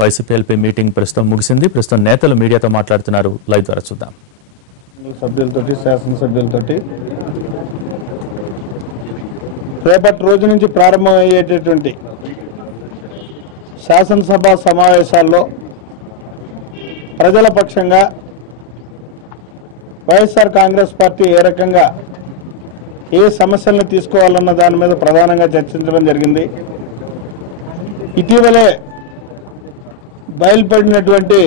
వైసీపీఎల్పీ meeting ప్రస్తుతం ముగిసింది. ప్రస్తుతం నేతలు మీడియాతో మాట్లాడుతున్నారు. లైవ్ ద్వారా చూద్దాం. సభ్యులతోటి శాసనసభ్యులతోటి రేపటి రోజు నుంచి ప్రారంభమయ్యేటటువంటి శాసనసభ సమావేశాల్లో ప్రజల పక్షంగా వైఎస్ఆర్ కాంగ్రెస్ పార్టీ ఏ రకంగా ఏ సమస్యలను తీసుకోవాలన్న దాని మీద ప్రధానంగా చర్చించడం జరిగింది. ఇటీవలే బయలుపడినటువంటి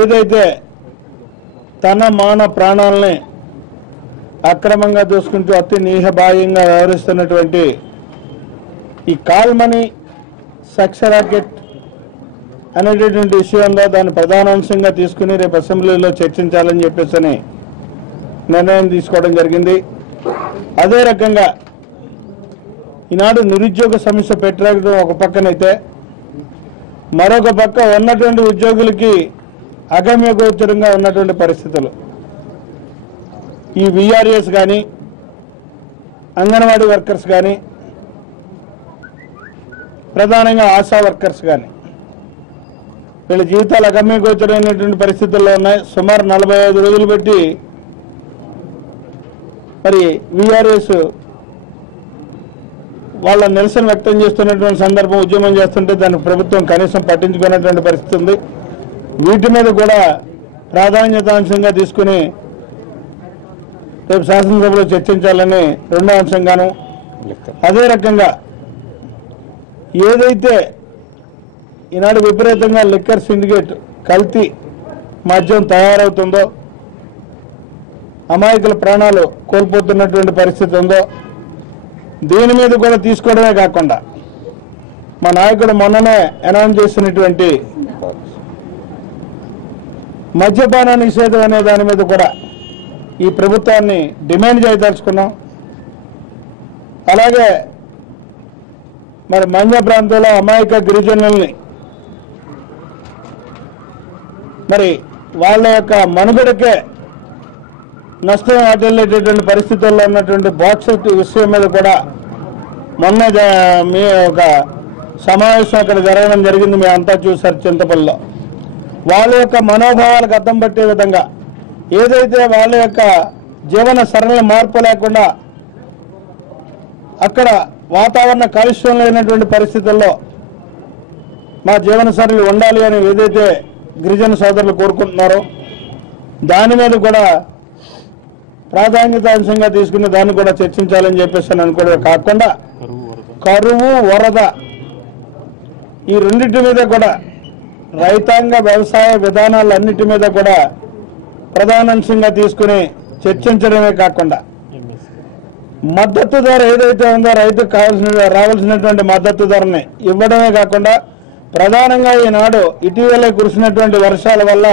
ఏదైతే తన మాన ప్రాణాలని అక్రమంగా దోసుకుంటూ అతి నీహబాహ్యంగా వ్యవహరిస్తున్నటువంటి ఈ కాల్మనీ సెక్స్ రాకెట్ అనేటటువంటి విషయంలో దాన్ని ప్రధానాంశంగా తీసుకుని రేపు అసెంబ్లీలో చర్చించాలని చెప్పేసి నిర్ణయం తీసుకోవడం జరిగింది. అదే రకంగా ఈనాడు నిరుద్యోగ సమస్య పెట్టడం ఒక పక్కనైతే మరొక పక్క ఉన్నటువంటి ఉద్యోగులకి అగమ్యగోచరంగా ఉన్నటువంటి పరిస్థితులు ఈ విఆర్ఎస్ కానీ అంగన్వాడీ వర్కర్స్ కానీ ప్రధానంగా ఆశా వర్కర్స్ కానీ వీళ్ళ జీవితాలు అగమ్యగోచరమైనటువంటి పరిస్థితుల్లో ఉన్నాయి. సుమారు 45 రోజులు బట్టి మరి విఆర్ఎస్ వాళ్ళ నిరసన వ్యక్తం చేస్తున్నటువంటి సందర్భం ఉద్యమం చేస్తుంటే దాన్ని ప్రభుత్వం కనీసం పట్టించుకున్నటువంటి పరిస్థితి ఉంది. వీటి మీద కూడా ప్రాధాన్యతాంశంగా తీసుకుని రేపు శాసనసభలో చర్చించాలని రెండో అంశంగాను, అదే రకంగా ఏదైతే ఈనాడు విపరీతంగా లిక్కర్ సిండికేట్ కల్తీ మద్యం తయారవుతుందో, అమాయకుల ప్రాణాలు కోల్పోతున్నటువంటి పరిస్థితి ఉందో, దీని మీద కూడా తీసుకోవడమే కాకుండా మా నాయకుడు మొన్ననే అనౌన్స్ చేసినటువంటి మద్యపాన నిషేధం అనే దాని మీద కూడా ఈ ప్రభుత్వాన్ని డిమాండ్ చేయదలుచుకున్నాం. అలాగే మరి మన్య ప్రాంతంలో అమాయక గిరిజనుల్ని మరి వాళ్ళ యొక్క మనుగడకే నష్టం వాటిల్లేటటువంటి పరిస్థితుల్లో ఉన్నటువంటి బాక్సైట్ విషయం మీద కూడా మొన్న మీ ఒక సమావేశం అక్కడ జరగడం జరిగింది. మేమంతా చూసారు చింతపల్లిలో. వాళ్ళ యొక్క మనోభావాలకు అద్దం పట్టే విధంగా ఏదైతే వాళ్ళ యొక్క జీవన సరళ మార్పు లేకుండా అక్కడ వాతావరణ కాలుష్యం లేనటువంటి పరిస్థితుల్లో మా జీవన సరళి ఉండాలి అని ఏదైతే గిరిజన సోదరులు కోరుకుంటున్నారో దాని మీద కూడా ప్రాధాన్యతాంశంగా తీసుకుని దాన్ని కూడా చర్చించాలని చెప్పేసి అనుకోవడం కాకుండా కరువు వరద ఈ రెండింటి మీద కూడా రైతాంగ వ్యవసాయ విధానాలన్నిటి మీద కూడా ప్రధానాంశంగా తీసుకుని చర్చించడమే కాకుండా మద్దతు ధర ఏదైతే ఉందో రైతుకు రావాల్సినటువంటి మద్దతు ధరని ఇవ్వడమే కాకుండా ప్రధానంగా ఈనాడు ఇటీవలే కురిసినటువంటి వర్షాల వల్ల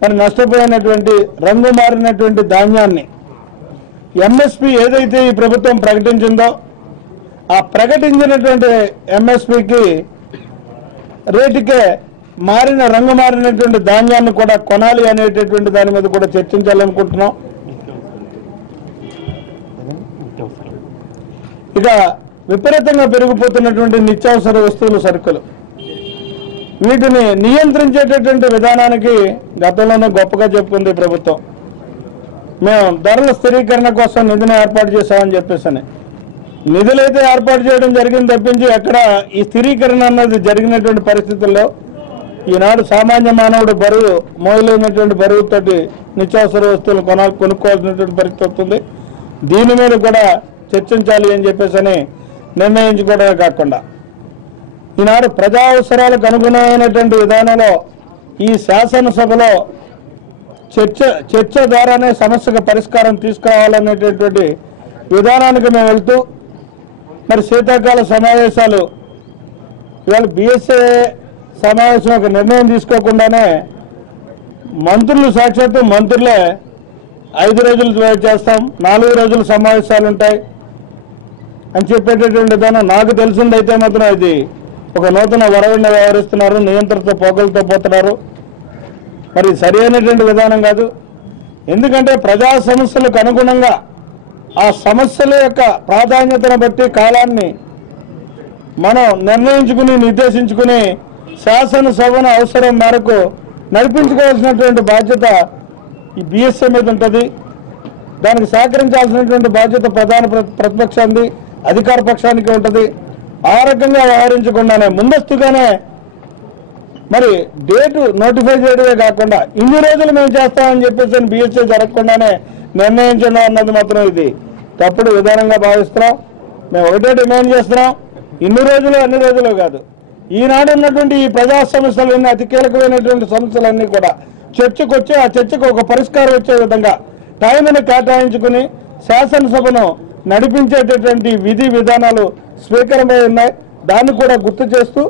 మరి నష్టపోయినటువంటి రంగు మారినటువంటి ధాన్యాన్ని ఎంఎస్పి ఏదైతే ఈ ప్రభుత్వం ప్రకటించిందో ఆ ప్రకటించినటువంటి ఎంఎస్పికి రేటుకే రంగు మారినటువంటి ధాన్యాన్ని కూడా కొనాలి అనేటటువంటి దాని మీద కూడా చర్చించాలనుకుంటున్నాం. ఇక విపరీతంగా పెరిగిపోతున్నటువంటి నిత్యావసర వస్తువులు సరుకులు వీటిని నియంత్రించేటటువంటి విధానానికి గతంలోనే గొప్పగా చెప్పుకుంది ప్రభుత్వం. మేము ధరల స్థిరీకరణ కోసం నిధిని ఏర్పాటు చేశామని చెప్పేసి నిధులైతే ఏర్పాటు చేయడం జరిగింది తప్పించి ఎక్కడ ఈ స్థిరీకరణ అన్నది జరిగినటువంటి పరిస్థితుల్లో ఈనాడు సామాన్య మానవుడు బరువు మోయలేనటువంటి బరువుతోటి నిత్యావసర వస్తువులు కొనుక్కోవాల్సినటువంటి పరిస్థితి వస్తుంది. దీని మీద కూడా చర్చించాలి అని చెప్పేసి నిర్ణయించుకోవడమే కాకుండా ఈనాడు ప్రజా అవసరాలకు అనుగుణమైనటువంటి విధానంలో ఈ శాసనసభలో చర్చ ద్వారానే సమస్యకు పరిష్కారం తీసుకురావాలనేటటువంటి విధానానికి మేము వెళ్తూ మరి శీతాకాల సమావేశాలు ఇవాళ బిఎస్ఏ సమావేశం ఒక నిర్ణయం తీసుకోకుండానే మంత్రులు సాక్షాత్తు మంత్రులే 5 రోజులు చేస్తాం 4 రోజులు సమావేశాలు ఉంటాయి అని చెప్పేటటువంటి విధానం నాకు తెలిసిందైతే మాత్రం ఇది ఒక నూతన వరవడిని వ్యవహరిస్తున్నారు, నియంత్రణతో పోగలతో పోతున్నారు. మరి సరి అయినటువంటి విధానం కాదు. ఎందుకంటే ప్రజా సమస్యలకు అనుగుణంగా ఆ సమస్యల యొక్క ప్రాధాన్యతను బట్టి కాలాన్ని మనం నిర్ణయించుకుని నిర్దేశించుకుని శాసనసభను అవసరం మేరకు నడిపించుకోవాల్సినటువంటి బాధ్యత ఈ బీఎస్ఏ మీద ఉంటుంది. దానికి సహకరించాల్సినటువంటి బాధ్యత ప్రధాన ప్రతిపక్షానికి అధికార పక్షానికి ఉంటుంది. ఆ రకంగా వ్యవహరించకుండానే ముందస్తుగానే మరి డేటు నోటిఫై చేయడమే కాకుండా ఇన్ని రోజులు మేము చేస్తామని చెప్పేసి బీఎస్ఏ జరగకుండానే నిర్ణయించడం అన్నది మాత్రం ఇది తప్పుడు విధానంగా భావిస్తున్నాం. మేము ఒకటే డిమాండ్ చేస్తున్నాం, ఇన్ని రోజులు అన్ని రోజులు కాదు, ఈనాడు ఉన్నటువంటి ఈ ప్రజా సమస్యలన్నీ అతి కీలకమైనటువంటి సమస్యలన్నీ కూడా చర్చకు వచ్చి ఆ చర్చకు ఒక పరిష్కారం వచ్చే విధంగా టైంని కేటాయించుకుని శాసనసభను నడిపించేటటువంటి విధి విధానాలు స్వీకారమై ఉన్నాయి. దాన్ని కూడా గుర్తు చేస్తూ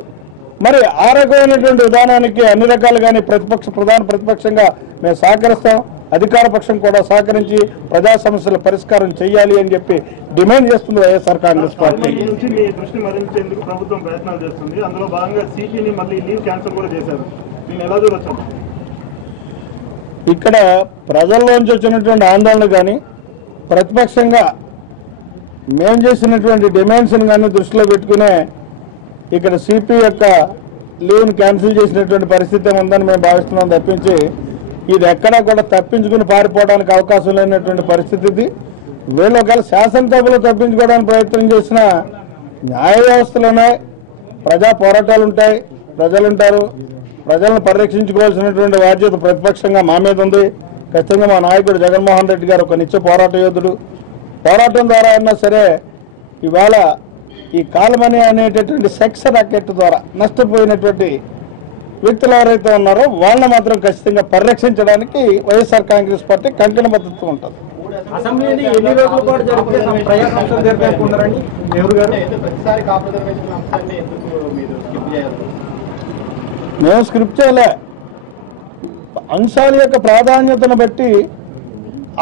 మరి ఆ రకమైనటువంటి విధానానికి అన్ని రకాలుగానే ప్రధాన ప్రతిపక్షంగా మేము సహకరిస్తాం. అధికార పక్షం కూడా సహకరించి ప్రజా సమస్యల పరిష్కారం చేయాలి అని చెప్పి డిమాండ్ చేస్తుంది వైఎస్ఆర్ కాంగ్రెస్ పార్టీ. నుంచి మీ దృష్టి మరల్చేందుకు ప్రభుత్వం ప్రయత్నాలు చేస్తుంది. అందులో భాగంగా సిపిని మళ్ళీ లీవ్ క్యాన్సిల్ కూడా చేశారు. నేను ఎలా చూడొచ్చు? ఇక్కడ ప్రజల్లోంచి వచ్చినటువంటి ఆందోళన కానీ ప్రతిపక్షంగా మేము చేసినటువంటి డిమాండ్స్ని కానీ దృష్టిలో పెట్టుకునే ఇక్కడ సిపి యొక్క లీవ్ను క్యాన్సిల్ చేసినటువంటి పరిస్థితి ఉందని మేము భావిస్తున్నాం తప్పించి ఇది ఎక్కడా కూడా తప్పించుకుని పారిపోవడానికి అవకాశం లేనటువంటి పరిస్థితి ఇది. వీళ్ళు ఒకవేళ శాసనసభలో తప్పించుకోవడానికి ప్రయత్నం చేసిన న్యాయ వ్యవస్థలు ఉన్నాయి, ప్రజా పోరాటాలు ఉంటాయి, ప్రజలు ఉంటారు. ప్రజలను పరిరక్షించుకోవాల్సినటువంటి బాధ్యత ప్రతిపక్షంగా మా మీద ఉంది. ఖచ్చితంగా మా నాయకుడు జగన్మోహన్ రెడ్డి గారు ఒక నిత్య పోరాట యోధుడు. పోరాటం ద్వారా అయినా సరే ఇవాళ ఈ కాలమనీ అనేటటువంటి సెక్స్ రాకెట్ ద్వారా నష్టపోయినటువంటి వ్యక్తులు ఎవరైతే ఉన్నారో వాళ్ళని మాత్రం ఖచ్చితంగా పరిరక్షించడానికి వైఎస్ఆర్ కాంగ్రెస్ పార్టీ కంకణబద్ధత ఉంటుంది. అసెంబ్లీని ఎన్ని రోజుల పాటు జరిపితే ప్రజా సంస్థలు జరగకుండారండి నెహ్రూ గారు ప్రతిసారి కాపు రిజర్వేషన్ అంశాన్ని ఎందుకు మీరు స్కిప్ చేయాలి? మేము స్క్రిప్ట్ చేయలే, అంశాల యొక్క ప్రాధాన్యతను బట్టి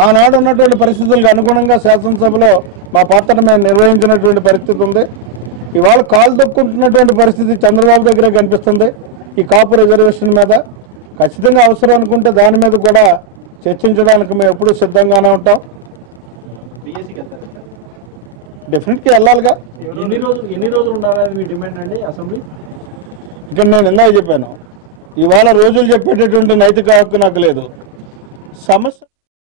ఆనాడు ఉన్నటువంటి పరిస్థితులకు అనుగుణంగా శాసనసభలో మా పాత్రను మేము నిర్వహించినటువంటి పరిస్థితి ఉంది. ఇవాళ కాలు దొక్కుంటున్నటువంటి పరిస్థితి చంద్రబాబు దగ్గరే కనిపిస్తుంది. ఈ కాపు రిజర్వేషన్ మీద ఖచ్చితంగా అవసరం అనుకుంటే దాని మీద కూడా చర్చించడానికి మేము ఎప్పుడూ సిద్ధంగానే ఉంటాం. డెఫినెట్గా వెళ్ళాలిగా. ఎన్ని రోజులు ఉండాలని మీ డిమాండ్ అండి అసెంబ్లీ? ఇక్కడ నేను ఇందాక చెప్పాను, ఇవాళ రోజులు చెప్పేటటువంటి నైతిక హక్కు నాకు లేదు. సమస్య